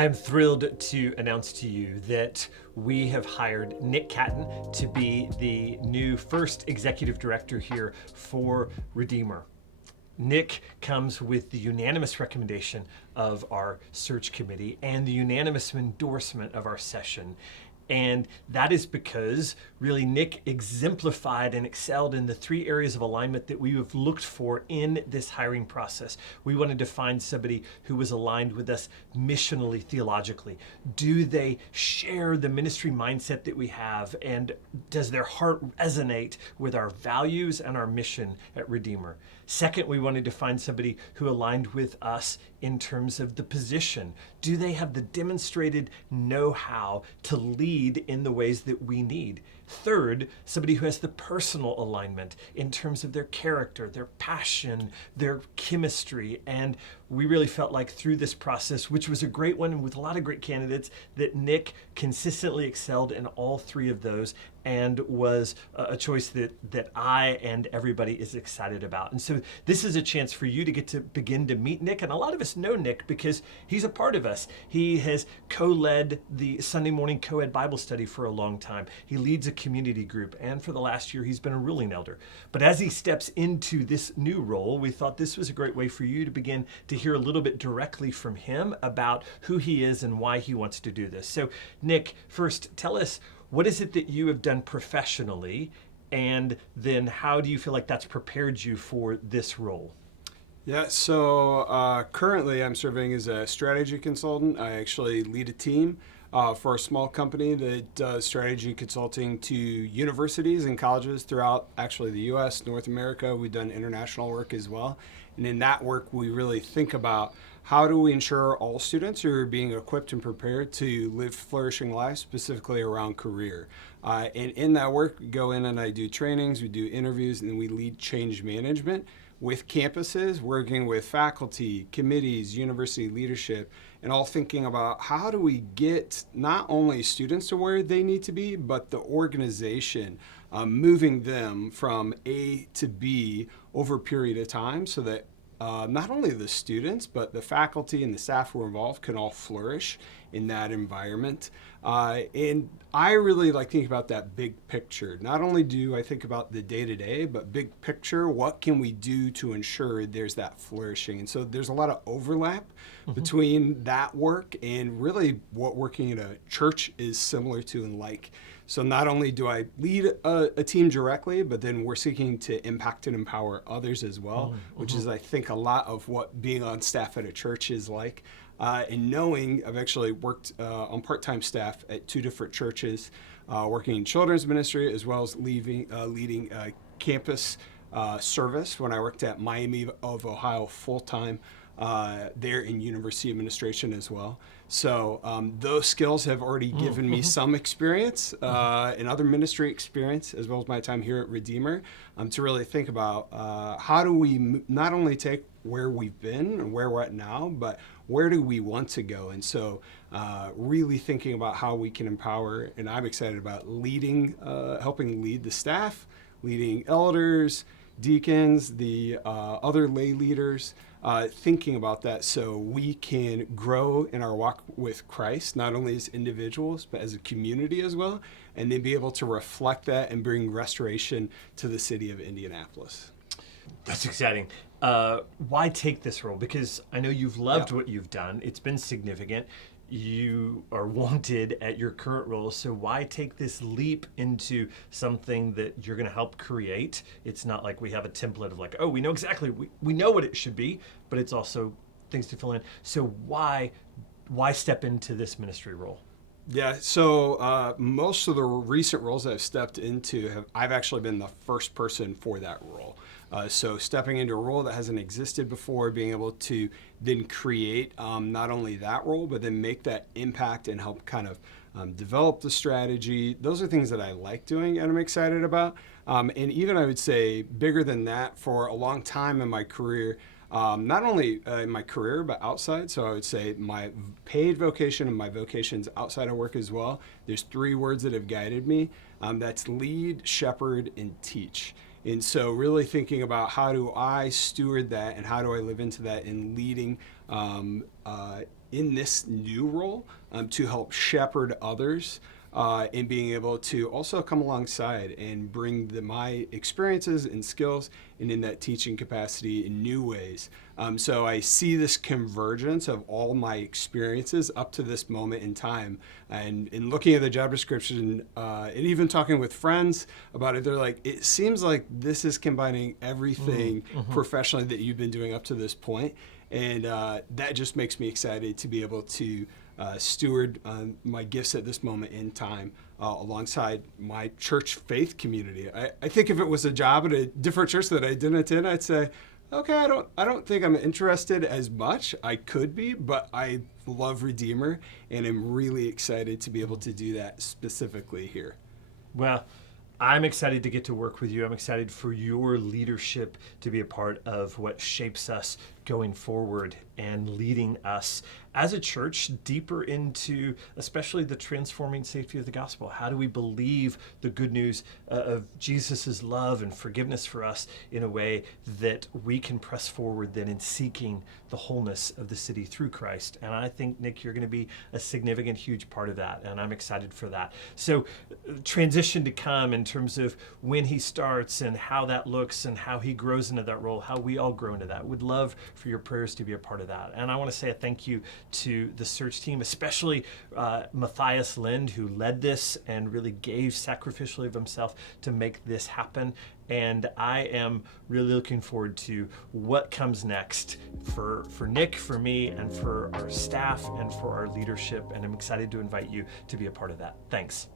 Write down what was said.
I am thrilled to announce to you that we have hired Nick Cattin to be the new first executive director here for Redeemer. Nick comes with the unanimous recommendation of our search committee and the unanimous endorsement of our session. And that is because really Nick exemplified and excelled in the three areas of alignment that we have looked for in this hiring process. We wanted to find somebody who was aligned with us missionally, theologically. Do they share the ministry mindset that we have? And does their heart resonate with our values and our mission at Redeemer? Second, we wanted to find somebody who aligned with us in terms of the position. Do they have the demonstrated know-how to lead in the ways that we need? Third, somebody who has the personal alignment in terms of their character, their passion, their chemistry. And we really felt like through this process, which was a great one with a lot of great candidates, that Nick consistently excelled in all three of those and was a choice that I and everybody is excited about. And so this is a chance for you to get to begin to meet Nick. And a lot of us know Nick because he's a part of us. He has co-led the Sunday morning co-ed Bible study for a long time. He leads a community group, and for the last year, he's been a ruling elder. But as he steps into this new role, we thought this was a great way for you to begin to hear a little bit directly from him about who he is and why he wants to do this. So, Nick, first, tell us, what is it that you have done professionally, and then how do you feel like that's prepared you for this role? Yeah, so currently I'm serving as a strategy consultant. I actually lead a team for a small company that does strategy consulting to universities and colleges throughout actually the U.S., North America. We've done international work as well. And in that work, we really think about how do we ensure all students are being equipped and prepared to live flourishing lives, specifically around career. And in that work, we go in and I do trainings, we do interviews, and we lead change management with campuses, working with faculty, committees, university leadership, and all thinking about how do we get not only students to where they need to be, but the organization, moving them from A to B over a period of time so that not only the students, but the faculty and the staff who are involved can all flourish in that environment. And I really like thinking about that big picture. Not only do I think about the day-to-day, but big picture, what can we do to ensure there's that flourishing? And so there's a lot of overlap between that work and really what working at a church is similar to and like. So not only do I lead a team directly, but then we're seeking to impact and empower others as well, which is, I think, a lot of what being on staff at a church is like. And knowing I've actually worked on part-time staff at two different churches, working in children's ministry as well as leading campus service when I worked at Miami of Ohio full-time there in university administration as well. So those skills have already given me some experience and other ministry experience, as well as my time here at Redeemer, to really think about how do we not only take where we've been and where we're at now, but where do we want to go? And so really thinking about how we can empower, and I'm excited about leading, helping lead the staff, leading elders, deacons, the other lay leaders, thinking about that so we can grow in our walk with Christ, not only as individuals, but as a community as well, and then be able to reflect that and bring restoration to the city of Indianapolis. That's exciting. Why take this role? Because I know you've loved what you've done. It's been significant. You are wanted at your current role, so why take this leap into something that you're going to help create? It's not like we have a template of like, oh, we know exactly, we know what it should be, but it's also things to fill in. So why step into this ministry role? Yeah, so most of the recent roles that I've stepped into, I've actually been the first person for that role. So stepping into a role that hasn't existed before, being able to then create not only that role, but then make that impact and help kind of develop the strategy. Those are things that I like doing and I'm excited about. And even I would say bigger than that, for a long time in my career, not only in my career, but outside. So I would say my paid vocation and my vocations outside of work as well. There's three words that have guided me. That's lead, shepherd, and teach. And so really thinking about how do I steward that and how do I live into that in leading in this new role to help shepherd others and being able to also come alongside and bring my experiences and skills and in that teaching capacity in new ways. So I see this convergence of all my experiences up to this moment in time. And in looking at the job description and even talking with friends about it, they're like, it seems like this is combining everything professionally that you've been doing up to this point. And that just makes me excited to be able to steward my gifts at this moment in time alongside my church faith community. I think if it was a job at a different church that I didn't attend, I'd say, okay, I don't think I'm interested as much. I could be, but I love Redeemer, and I'm really excited to be able to do that specifically here. Well, I'm excited to get to work with you. I'm excited for your leadership to be a part of what shapes us going forward and leading us as a church deeper into especially the transforming safety of the gospel. How do we believe the good news of Jesus's love and forgiveness for us in a way that we can press forward then in seeking the wholeness of the city through Christ? And I think, Nick, you're going to be a significant, huge part of that, and I'm excited for that. So transition to come in terms of when he starts and how that looks and how he grows into that role, how we all grow into that. Would love for your prayers to be a part of that. And I want to say a thank you to the search team, especially Matthias Lind, who led this and really gave sacrificially of himself to make this happen. And I am really looking forward to what comes next for Nick, for me, and for our staff and for our leadership. And I'm excited to invite you to be a part of that. Thanks.